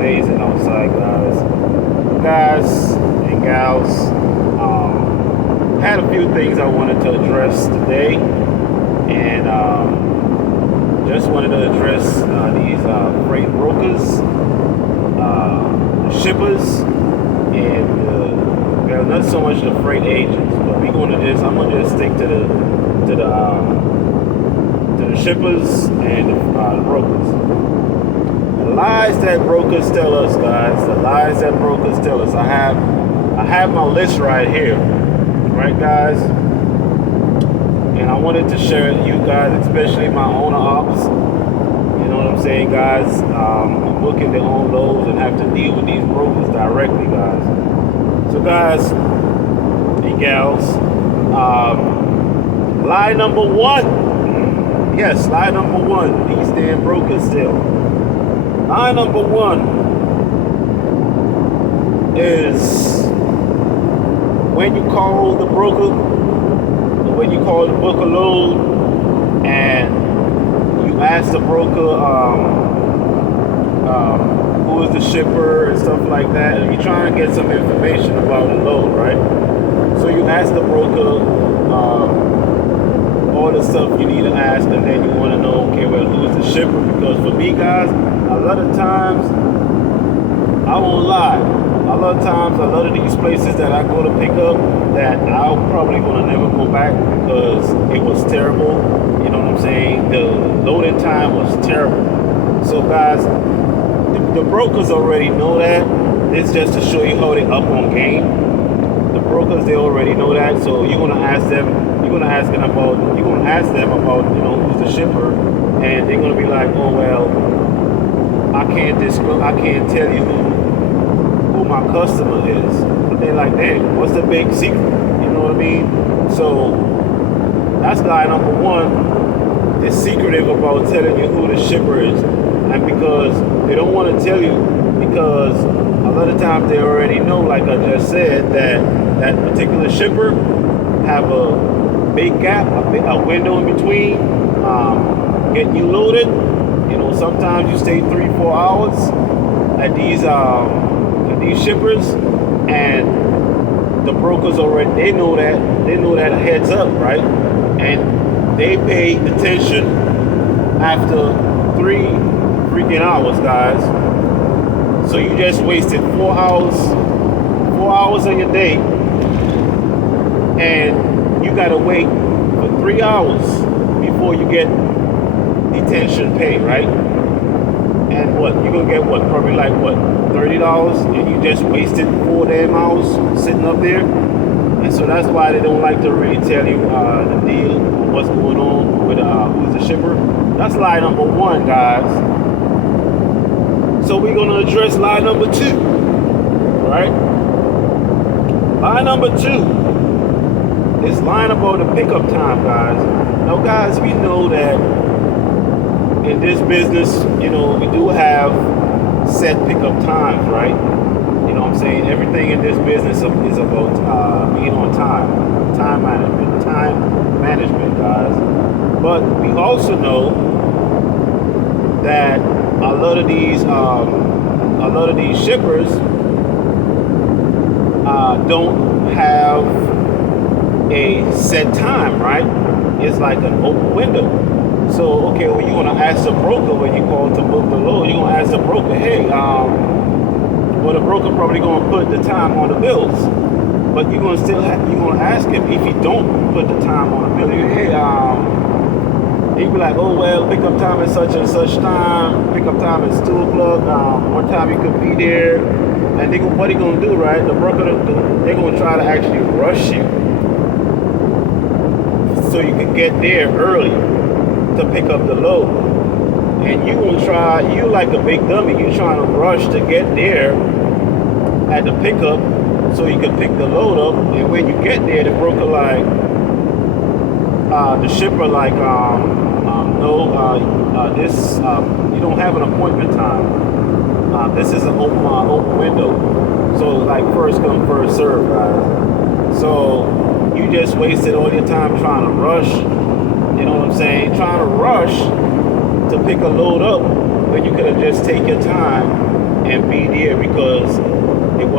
amazing outside, guys and gals. Had a few things I wanted to address today, and just wanted to address these freight brokers, the shippers, and well, not so much the freight agents, but I'm gonna just stick to the shippers and the brokers. The lies that brokers tell us, guys. The lies that brokers tell us. I have my list right here, right, guys. And I wanted to share with you guys, especially my owner ops. You know what I'm saying, guys? I'm looking to own those and have to deal with these brokers directly, guys. So, guys and gals, lie number one. Yes, lie number one. These damn brokers still. Lie number one is when you call the broker, or when you call the broker load, and you ask the broker who is the shipper and stuff like that, and you're trying to get some information about the load, right? So you ask the broker all the stuff you need to ask, and then you want to know, okay, well, who's the shipper? Because for me, guys, a lot of times, I won't lie, a lot of times, a lot of these places that I go to pick up, that I'm probably going to never go back because it was terrible. You know what I'm saying? The loading time was terrible. So, guys, the brokers already know that. It's just to show you how they up on game. The brokers, they already know that. So you're gonna ask them. You're gonna ask them about. Who's the shipper, and they're gonna be like, oh well, I can't tell you who my customer is. But they're like, damn, what's the big secret? You know what I mean? So that's lie number one. They're secretive about telling you who the shipper is. And because they don't want to tell you, because a lot of times they already know, like I just said, that particular shipper have a big gap, a window in between getting you loaded. You know, sometimes you stay 3-4 hours at these shippers, and the brokers already they know that heads up, right? And they pay attention after 3 freaking hours, guys. So you just wasted 4 hours of your day, and you gotta wait for 3 hours before you get detention pay, right? And what, you're gonna get what, probably like what, $30, and you just wasted 4 damn hours sitting up there. And so that's why they don't like to really tell you the deal, what's going on with who's the shipper. That's lie number one, guys. So we're gonna address lie number two, right? Lie number two is lying about the pickup time, guys. Now, guys, we know that in this business, you know, we do have set pickup times, right? You know what I'm saying? Everything in this business is about being on time management, guys. But we also know that a lot of these shippers don't have a set time, right? It's like an open window. So, okay, well, you're gonna ask the broker when you call to book the load. You're gonna ask the broker, hey, well, the broker probably gonna put the time on the bills, but you're gonna ask him if he don't put the time on the bill. Hey, he'd be like, oh well, pickup time is such and such time. Pickup time is 2 o'clock. What time you could be there? And what he gonna do, right? The broker, they're gonna try to actually rush you so you can get there early to pick up the load. And you like a big dummy, you trying to rush to get there at the pickup so you can pick the load up. And when you get there, the broker like, the shipper like, this, you don't have an appointment time. This is an open window. So like first come, first serve, guys. So you just wasted all your time trying to rush, you know what I'm saying? Trying to rush to pick a load up when you could have just take your time and be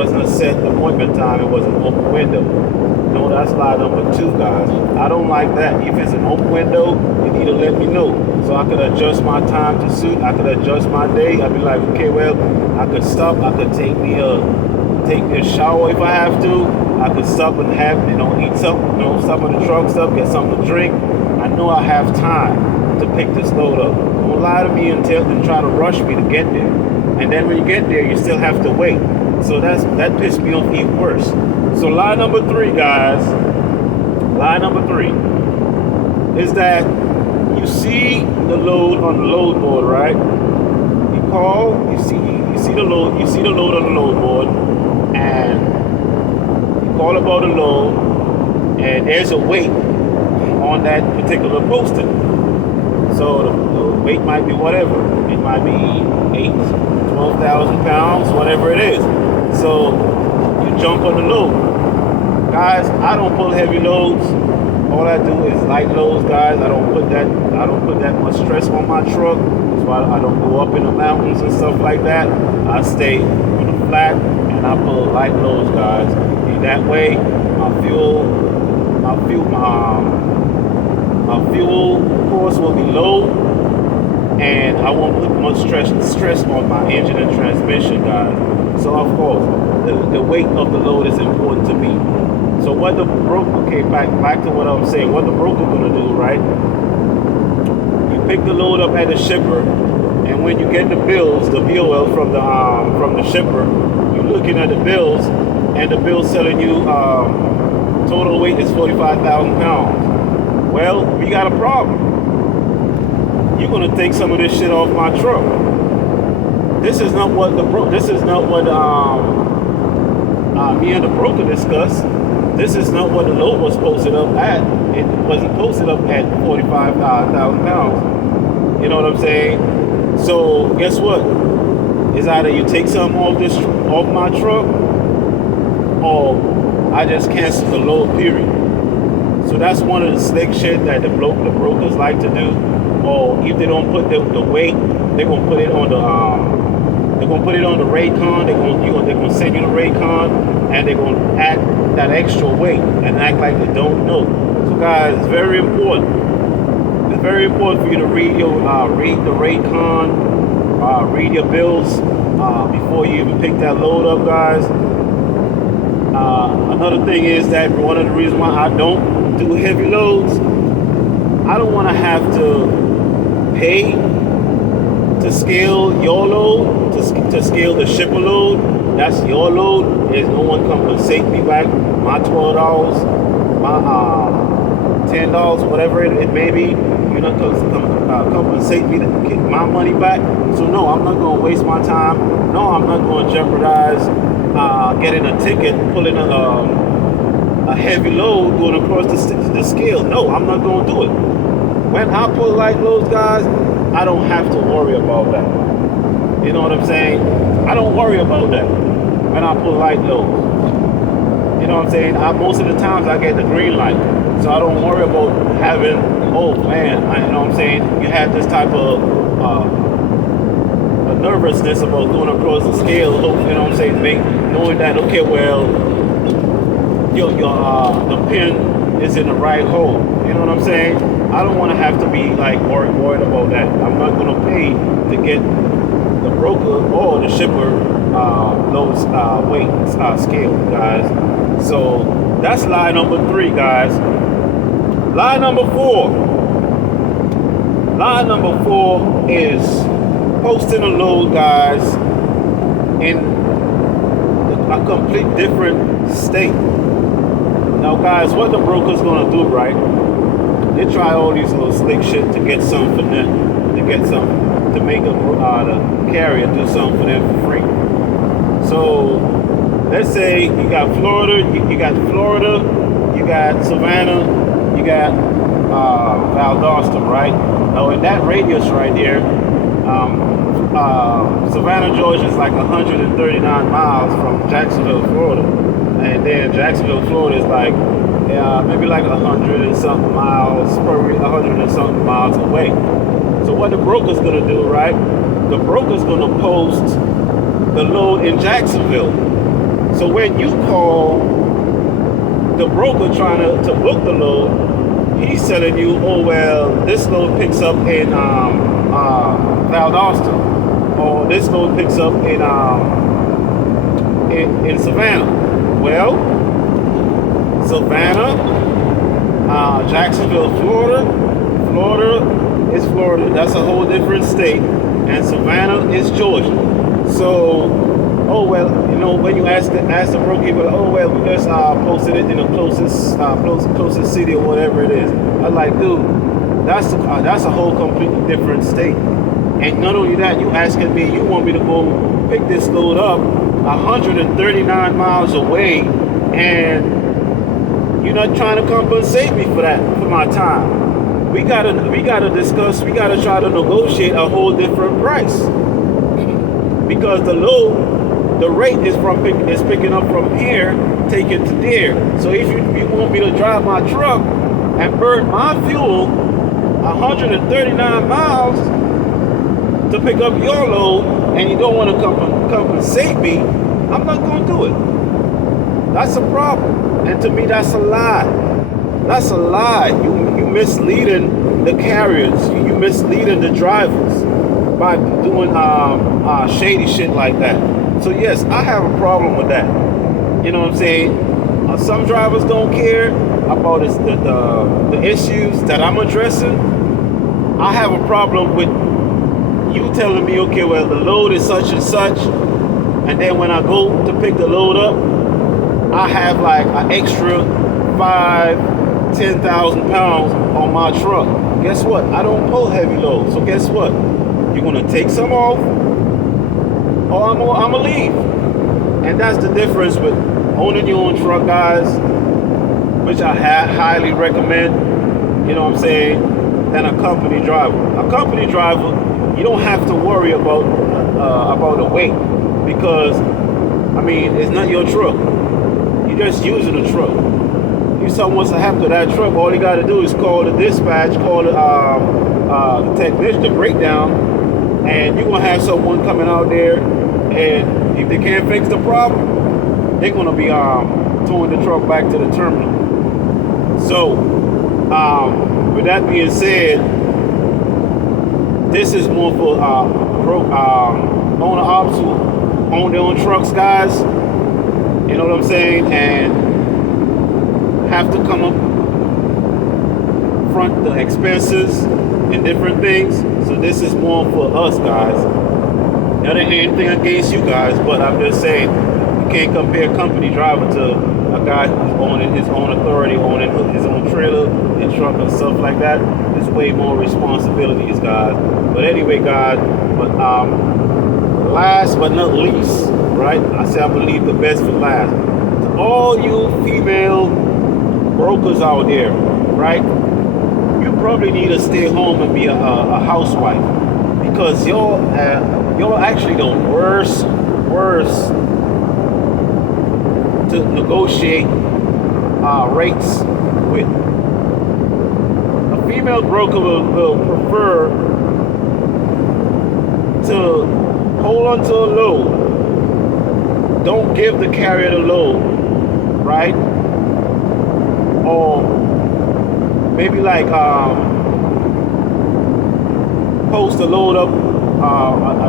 wasn't a set appointment time. It was an open window. No, that's lie number 2, guys. I don't like that. If it's an open window, you need to let me know so I could adjust my time to suit. I could adjust my day. I'd be like, okay, well, I could stop. I could take me a shower if I have to. I could stop and have, eat something, stop at the truck stop, get something to drink. I know I have time to pick this load up. Don't lie to me and try to rush me to get there. And then when you get there, you still have to wait. So that pissed me off even worse. So lie number 3, guys. Lie number 3 is that you see the load on the load board, right? You call, you see the load on the load board, and you call about the load, and there's a weight on that particular posting. So the weight might be whatever. It might be 12,000 pounds, whatever it is. So you jump on the load. Guys, I don't pull heavy loads. All I do is light loads, guys. I don't put that much stress on my truck. That's why I don't go up in the mountains and stuff like that. I stay on the flat and I pull light loads, guys. And that way my fuel course will be low, and I won't put much stress on my engine and transmission, guys. So of course, the weight of the load is important to me. So what the broker, back to what I was saying, what the broker gonna do, right? You pick the load up at the shipper, and when you get the bills, the BOL from the shipper, you're looking at the bills, and the bill's telling you total weight is 45,000 pounds. Well, we got a problem. You're gonna take some of this shit off my truck. This is not what me and the broker discussed. This is not what the load was posted up at. It wasn't posted up at 45,000 pounds. You know what I'm saying? So guess what? It's either you take some off my truck, or I just cancel the load, period. So that's one of the slick shit that the brokers like to do. Or if they don't put the weight, they're gonna put it on the Raycon. They're gonna send you the Raycon, and they're gonna add that extra weight and act like they don't know. So guys, it's very important. It's very important for you to read the Raycon, read your bills before you even pick that load up, guys. Another thing is that one of the reasons why I don't do heavy loads, I don't want to have to pay to scale your load, to scale the shipper load. That's your load. There's no one compensate me back my $12, my $10, whatever it may be. You're not going to compensate me to get my money back. So no, I'm not going to waste my time. No, I'm not going to jeopardize getting a ticket, pulling a heavy load going across the scale. No, I'm not going to do it. When I pull light loads, guys, I don't have to worry about that. You know what I'm saying? I don't worry about that when I pull light loads. You know what I'm saying? Most of the times I get the green light. So I don't worry about having, oh man, you know what I'm saying? You have this type of nervousness about going across the scale, you know what I'm saying? Knowing that, okay, well, the pin is in the right hole. You know what I'm saying? I don't want to have to be like worried about that. I'm not going to pay to get the broker or the shipper loads weight scale, guys. So that's lie number 3, guys. Lie number 4. Lie number 4 is posting a load, guys, in a complete different state. Now, guys, what the broker's gonna do, right? They try all these little slick shit to get something for them, to make the carrier do something for them for free. So let's say you got Florida, you got Savannah, you got Valdosta, right? Now in that radius right there, Savannah, Georgia is like 139 miles from Jacksonville, Florida. And then Jacksonville, Florida is like maybe like 100 and something miles, probably 100 and something miles away. So what the broker's gonna do, right? The broker's gonna post the load in Jacksonville. So when you call the broker trying to book the load, he's telling you, oh well, this load picks up in Valdosta, or this load picks up in Savannah. Well, Savannah, Jacksonville, Florida is Florida. That's a whole different state, and Savannah is Georgia. So, oh well, when you ask the broker, oh well, we just posted it in the closest city or whatever it is. I'm like, dude, that's a whole completely different state. And not only that, you asking me, you want me to go pick this load up 139 miles away, and you're not trying to compensate me for that, for my time. We gotta discuss. We gotta try to negotiate a whole different price, because the rate is picking up from here, taking to there. So if you want me to drive my truck and burn my fuel 139 miles to pick up your load, and you don't want to compensate me, I'm not going to do it. That's a problem. And to me, that's a lie. That's a lie. You misleading the carriers. You misleading the drivers by doing shady shit like that. So yes, I have a problem with that. You know what I'm saying? Some drivers don't care about the issues that I'm addressing. I have a problem with you telling me, okay, well, the load is such and such, and then when I go to pick the load up, I have like an extra 10,000 pounds on my truck. Guess what? I don't pull heavy loads. So guess what? You're gonna take some off, or I'm gonna leave. And that's the difference with owning your own truck, guys, which I highly recommend. You know what I'm saying? Than a company driver. A company driver, you don't have to worry about the weight, because I mean, it's not your truck. You're just using the truck. If something wants to happen to that truck, all you got to do is call the dispatch, call the technician, the breakdown, and you're gonna have someone coming out there, and if they can't fix the problem, they're gonna be towing the truck back to the terminal. So, with that being said, this is more for owner ops who own their own trucks, guys. You know what I'm saying? And have to come up front the expenses and different things. So this is more for us, guys. Not anything against you guys, but I'm just saying you can't compare a company driver to a guy who's owning his own authority, owning his own trailer and truck and stuff like that. There's way more responsibilities, guys. But anyway, guys, last but not least, right? I say I'm gonna leave the best for last. To all you female brokers out there, right? You probably need to stay home and be a housewife, because you're actually the worst to negotiate rates with. A female broker will prefer to hold on to a load. Don't give the carrier the load, right? Or maybe like post the load up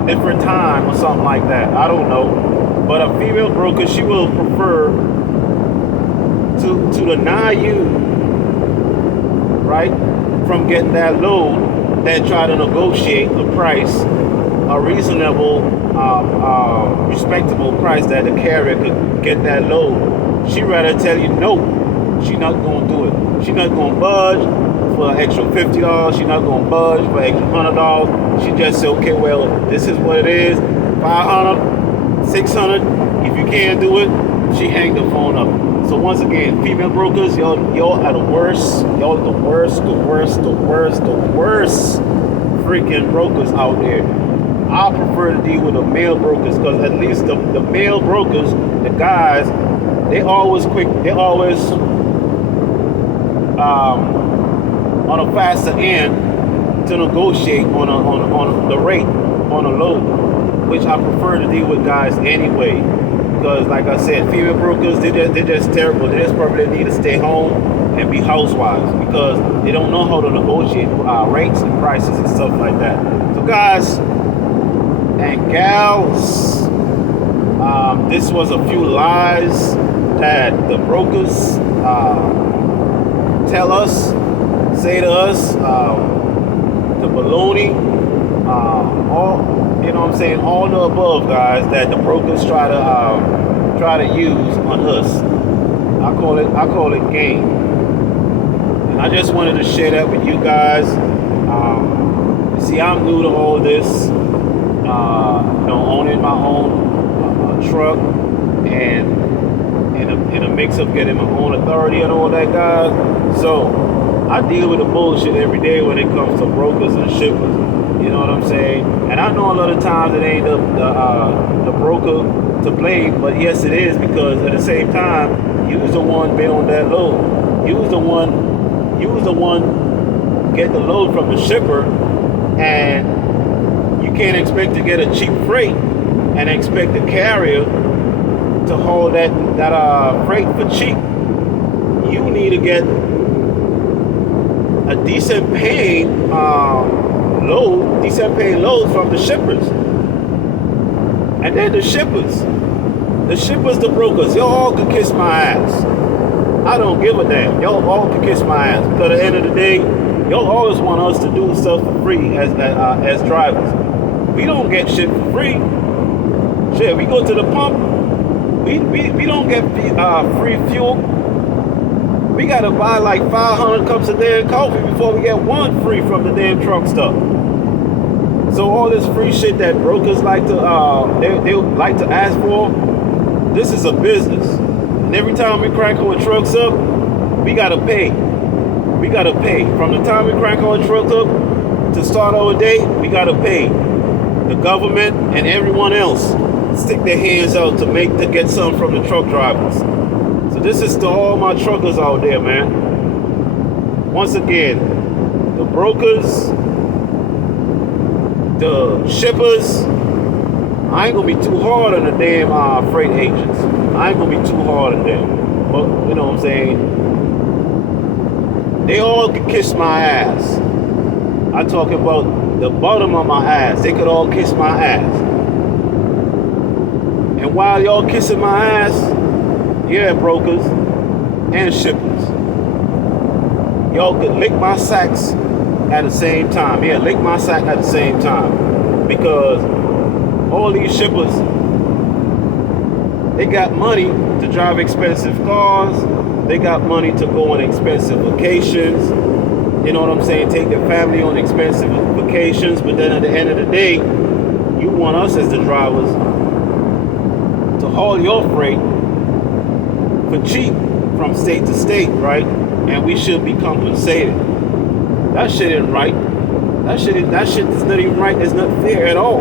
a different time or something like that. I don't know. But a female broker, she will prefer to deny you, right, from getting that load, than try to negotiate a price, a reasonable, respectable price that the carrier could get that load. She rather tell you no, she's not going to do it. She's not going to budge for an extra $50. She's not going to budge for extra $100. She just say, okay, well, this is what it is, $500, $600. If you can't do it, she hang the phone up. So once again, female brokers, y'all are the worst. Y'all are the worst freaking brokers out there. I prefer to deal with the male brokers, because at least the male brokers, the guys, they always quick. They always on a faster end to negotiate on the rate on a load, which I prefer to deal with guys anyway. Because like I said, female brokers, they're just terrible. They just probably need to stay home and be housewives because they don't know how to negotiate rates and prices and stuff like that. So guys and gals, this was a few lies that the brokers tell us, say to us, the baloney, all, you know what I'm saying, all the above, guys, that the brokers try to use on us. I call it game. And I just wanted to share that with you guys. See, I'm new to all this, owning my own truck and in a mix of getting my own authority and all that, guys. So I deal with the bullshit every day when it comes to brokers and shippers. You know what I'm saying? And I know a lot of times it ain't the broker to blame, but yes, it is, because at the same time, you was the one been on that load. You was the one get the load from the shipper, and you can't expect to get a cheap freight and expect the carrier to hold that freight for cheap. You need to get a decent paying load from the shippers. And then the shippers, the brokers, y'all all can kiss my ass. I don't give a damn. Y'all all can kiss my ass, because at the end of the day, y'all always want us to do stuff for free as drivers. We don't get shit for free. Shit, we go to the pump, we don't get free fuel. We gotta buy like 500 cups of damn coffee before we get one free from the damn truck stop. So all this free shit that brokers like to they like to ask for, this is a business. And every time we crank our trucks up, we gotta pay. We gotta pay. From the time we crank our trucks up to start our day, we gotta pay. The government and everyone else stick their hands out to get some from the truck drivers. So this is to all my truckers out there, man. Once again, the brokers, the shippers, I ain't gonna be too hard on the damn freight agents. I ain't gonna be too hard on them. But you know what I'm saying? They all can kiss my ass. I'm talking about the bottom of my ass. They could all kiss my ass. And while y'all kissing my ass, yeah, brokers and shippers, y'all could lick my sacks at the same time. Yeah, lick my sack at the same time. Because all these shippers, they got money to drive expensive cars. They got money to go on expensive vacations. You know what I'm saying? Take their family on expensive vacations. But then at the end of the day, you want us as the drivers to haul your freight for cheap from state to state, right? And we should be compensated. That shit ain't right. That shit is not even right. It's not fair at all.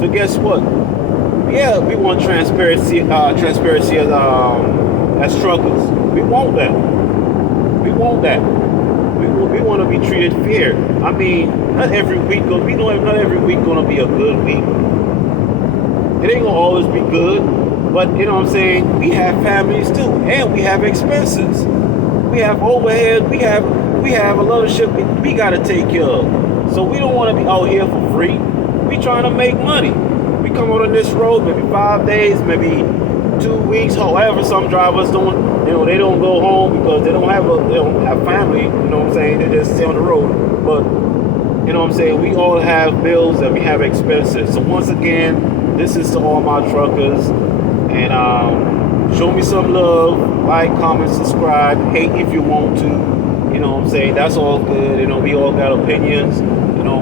So guess what? Yeah, we want transparency as truckers. We want that. We want that. We want to be treated fair. I mean, not every week. We know not every week gonna be a good week. It ain't gonna always be good. But you know what I'm saying? We have families too, and we have expenses. We have overhead. We have a lot of shit we gotta take care of. So we don't want to be out here for free. We trying to make money. We come out on this road maybe 5 days, maybe 2 weeks. However, some drivers don't. They don't go home because they don't have family. You know what I'm saying? They just stay on the road. But you know what I'm saying? We all have bills and we have expenses. So once again, this is to all my truckers. And show me some love, like, comment, subscribe, hate if you want to. You know what I'm saying? That's all good. We all got opinions.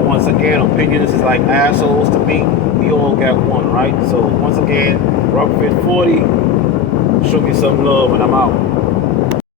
Once again, opinions is like assholes to me. We all got one, right? So once again, Rockfit 40, show me some love and I'm out.